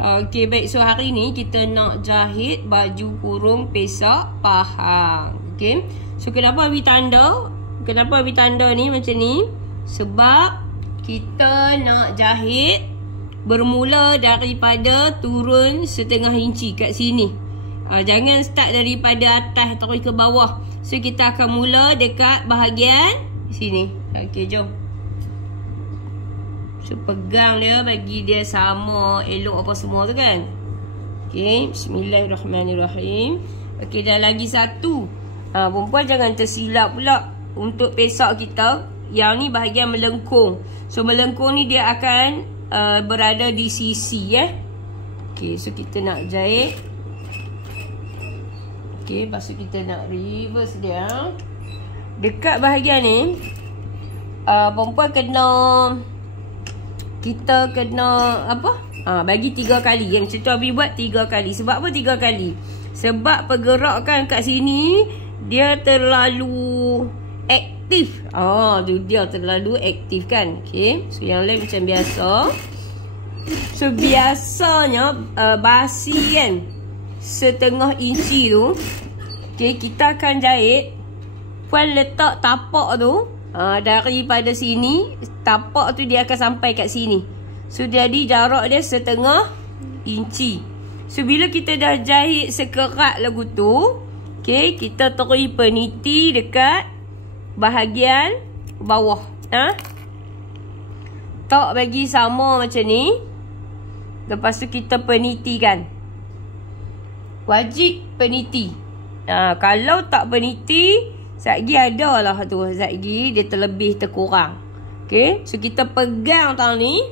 Okey, baik. So hari ni kita nak jahit baju kurung pesak pahang. Okey. So kenapa bagi tanda? Kenapa bagi tanda ni macam ni? Sebab kita nak jahit bermula daripada turun setengah inci kat sini. Jangan start daripada atas terus ke bawah. So kita akan mula dekat bahagian sini. Okey, jom. So pegang dia, bagi dia sama elok apa semua tu kan. Okey, bismillahirrahmanirrahim. Okey, dah lagi satu. Perempuan jangan tersilap pula untuk pesak kita. Yang ni bahagian melengkung. So melengkung ni dia akan berada di sisi Okey, so kita nak jahit. Okey, lepas tu kita nak reverse dia. Dekat bahagian ni perempuan kena, kita kena apa? Bagi 3 kali. Yang macam tu Abi buat 3 kali. Sebab apa 3 kali? Sebab pergerakan kat sini dia terlalu aktif. Tu dia terlalu aktif kan. Okey, so yang lain macam biasa. So biasanya basi kan setengah inci tu. Okey, kita akan jahit. Puan letak tapak tu daripada sini, tapak tu dia akan sampai kat sini. So jadi jarak dia setengah inci. So bila kita dah jahit sekerat lagu tu, okey, kita terus peniti dekat bahagian bawah. Tak bagi sama macam ni. Lepas tu kita peniti kan. Wajib peniti. Kalau tak peniti, satgi ada lah tu. Satgi dia terlebih terkurang. Okay, so kita pegang tang ni.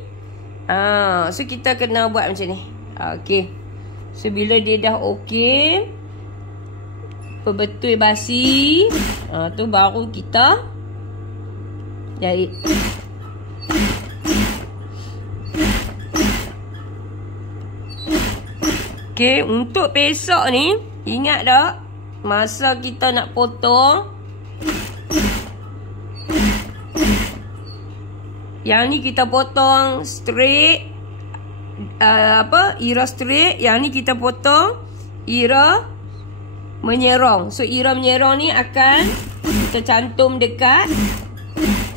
So kita kena buat macam ni. Okay, so bila dia dah okay, betul basi, tu baru kita jahit. Okay, untuk pesak ni, ingat tak? Masa kita nak potong, yang ni kita potong straight, ira straight. Yang ni kita potong ira menyerong. So ira menyerong ni akan kita cantum dekat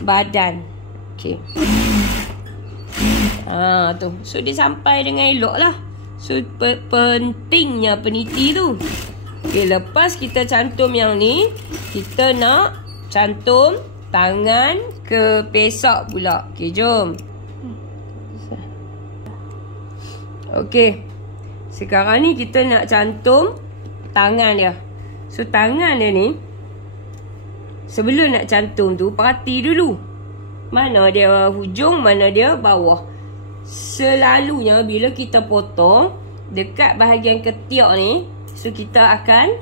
badan. Okay. Tu. So dia sampai dengan elok lah. So pentingnya peniti tu. Okay, lepas kita cantum yang ni, kita nak cantum tangan ke pesak pula. Okay, jom. Okay, sekarang ni kita nak cantum tangan dia. So tangan dia ni, sebelum nak cantum tu, perhati dulu mana dia hujung, mana dia bawah. Selalunya bila kita potong dekat bahagian ketiak ni, so kita akan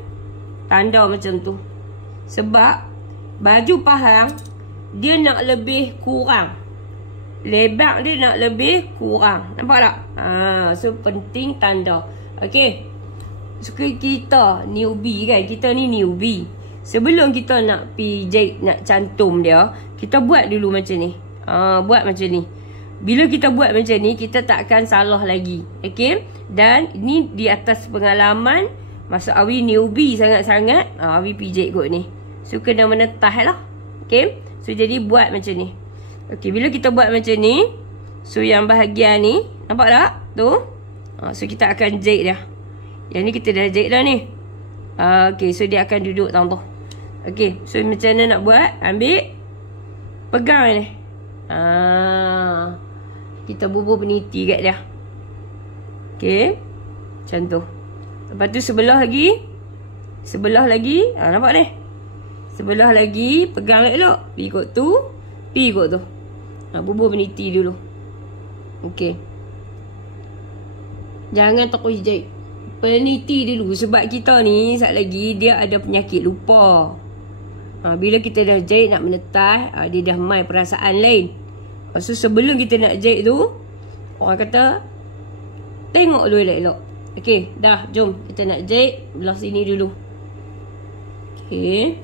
tanda macam tu. Sebab baju pahang dia nak lebih kurang, lebar dia nak lebih kurang. Nampak tak? So penting tanda. Okay, so kita newbie kan, kita ni newbie. Sebelum kita nak pijak, nak cantum dia, kita buat dulu macam ni. Buat macam ni. Bila kita buat macam ni, kita tak akan salah lagi. Okay, dan ini di atas pengalaman. Masa Awi newbie sangat-sangat, Awi pijak kot ni. So kena menetah lah. Okay, so jadi buat macam ni. Okay, bila kita buat macam ni, so yang bahagian ni, nampak tak? Tu. So kita akan jahit dah. Yang ni kita dah jahit dah ni. Okay, so dia akan duduk tang tu. Okay, so macam mana nak buat? Ambil, pegang ni. Kita bubuh peniti kat dia. Okay, macam tu. Lepas tu sebelah lagi. Sebelah lagi. Nampak ni? Sebelah lagi. Pegang elok. Pergi kot tu. Pergi kot tu. Bubuh peniti dulu. Okay. Jangan terus jahit. Peniti dulu. Sebab kita ni sekejap lagi dia ada penyakit lupa. Bila kita dah jahit nak menetah, dia dah main perasaan lain. So sebelum kita nak jahit tu, orang kata tengok dulu elok-elok. Okay, dah, jom kita nak jahit belah sini dulu. Okay,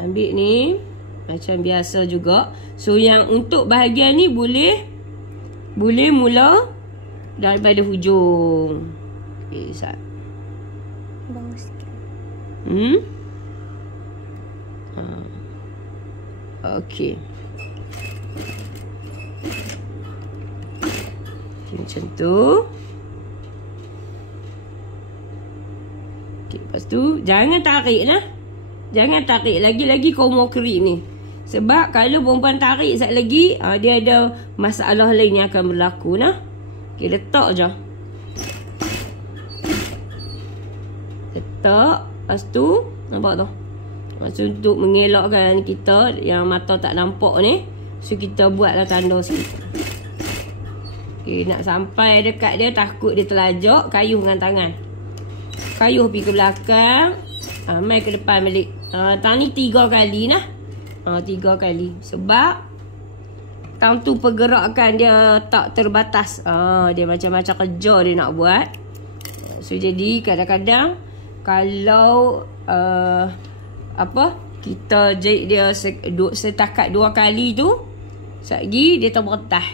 ambil ni. Macam biasa juga. So yang untuk bahagian ni boleh mula daripada hujung. Okay, Sat. Bawah sikit. Okay. Macam tu. Okay, lepas tu jangan tarik lah. Jangan tarik lagi-lagi kau mau kerik ni. Sebab kalau perempuan tarik sekali lagi, dia ada masalah lain yang akan berlaku nah. Okay, letak je. Letak. Lepas tu, nampak tu? Maksud untuk mengelakkan kita yang mata tak nampak ni. So, kita buatlah tanda sikit. Okay, nak sampai dekat dia, takut dia terlajak, kayuh dengan tangan. Kayuh pergi ke belakang. Mai ke depan balik. Tang ni 3 kali nah. 3 kali. Sebab tang tu pergerakan dia tak terbatas. Dia macam-macam kerja dia nak buat. So jadi kadang-kadang kalau kita jahit dia setakat 2 kali tu, sekali dia terbertah.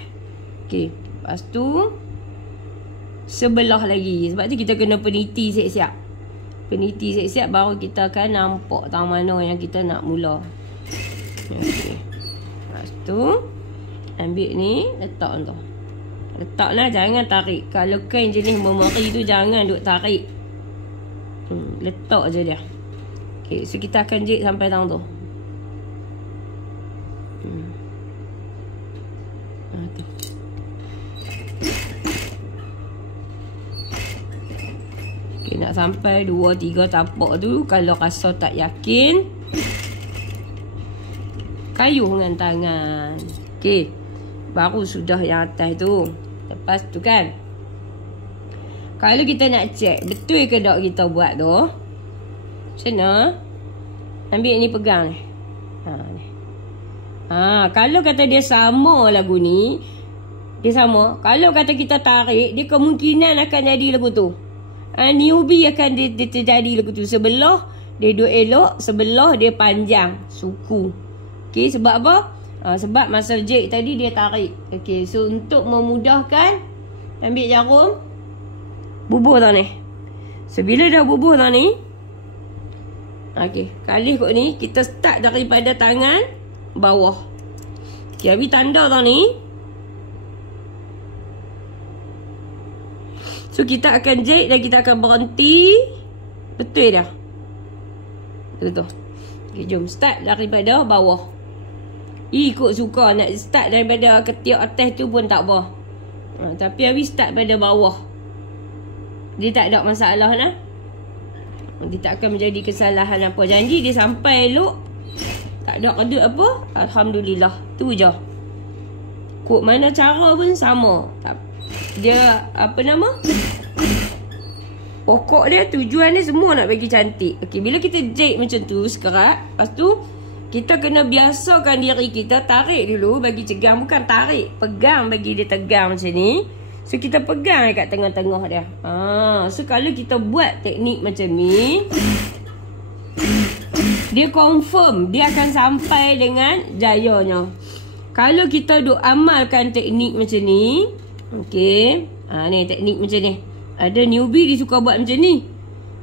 Okey, lepas tu sebelah lagi. Sebab tu kita kena peniti siap-siap. Peniti siap-siap baru kita akan nampak tang mana yang kita nak mula. Okey. Lepas tu ambil ni, letak tu. Letaklah, jangan tarik. Kalau kain jenis memori tu jangan duk tarik. Letak je dia. Okey, so kita akan jahit sampai tang tu. Tu. Okay, nak sampai 2-3 tapak tu, kalau rasa tak yakin, kayuh dengan tangan. Okay, baru sudah yang atas tu. Lepas tu kan, kalau kita nak check betul ke tak kita buat tu, macam mana? Ambil ni, pegang ni. Ni. Kalau kata dia sama lagu ni, dia sama. Kalau kata kita tarik, dia kemungkinan akan jadi lagu tu. Newbie akan dia terjadi lagu tu. Sebelah dia duk elok, sebelah dia panjang suku. Okey, sebab apa? Sebab masa jahit tadi dia tarik. Okey, so untuk memudahkan, ambil jarum, bubuh tau ni. So bila dah bubuh tau ni, okey, kali kot ni kita start daripada tangan bawah. Okey, habis tanda tau ni. So kita akan jahit dan kita akan berhenti. Betul dah. Betul. Okay, jom start daripada bawah. Ikut suka nak start daripada ketiak atas tu pun tak apa. Tapi habis start pada bawah. Dia tak ada masalah lah. Dia tak akan menjadi kesalahan apa. Janji dia sampai elok. Tak ada kedut apa. Alhamdulillah. Tu je. Kod mana cara pun sama. Dia apa nama? Pokok dia, tujuan dia semua nak bagi cantik. Okey, bila kita jahit macam tu sekerat, lepas tu kita kena biasakan diri kita tarik dulu bagi cegang, bukan tarik, pegang bagi dia tegang macam ni. So kita pegang dekat tengah-tengah dia. So kalau kita buat teknik macam ni, dia confirm dia akan sampai dengan jayanya. Kalau kita duk amalkan teknik macam ni, okey. Ni teknik macam ni. Ada newbie dia suka buat macam ni.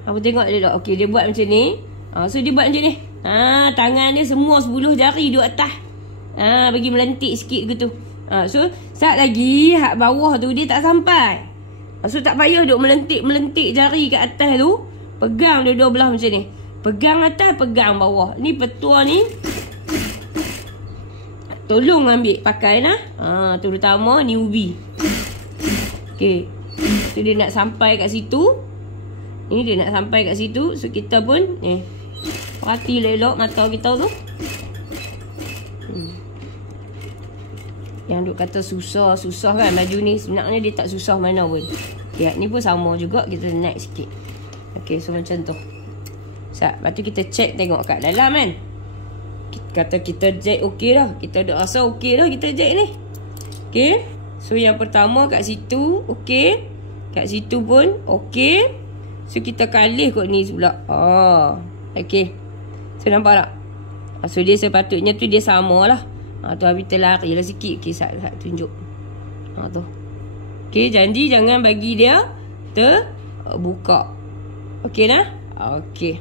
Apa tengok dia tak? Okey, dia buat macam ni. So dia buat macam ni. Tangan dia semua 10 jari duduk atas. Bagi melentik sikit gitu. So saat lagi hak bawah tu dia tak sampai. So tak payah duk melentik jari kat atas tu. Pegang dua belah macam ni. Pegang atas, pegang bawah. Ni petua ni tolong ambil pakai lah. Terutama newbie. Okey. So dia nak sampai kat situ. Ni dia nak sampai kat situ. So kita pun perhati elok mata kita tu. Yang duk kata susah kan baju ni, sebenarnya dia tak susah mana pun. Okay, ni pun sama juga, kita naik sikit. Okay, so macam tu. Lepas tu kita check tengok kat dalam kan. Kata kita jahit okey dah. Kita dah rasa okey dah kita jahit ni. Okay. So yang pertama kat situ okey. Kat situ pun okey. So kita kalih kot ni pula. Okay. So nampak tak? So dia sepatutnya tu dia sama lah. Tu habis terlari lah sikit. Okay, Sat tunjuk. Tu. Okay, janji jangan bagi dia terbuka. Okay dah? Okay.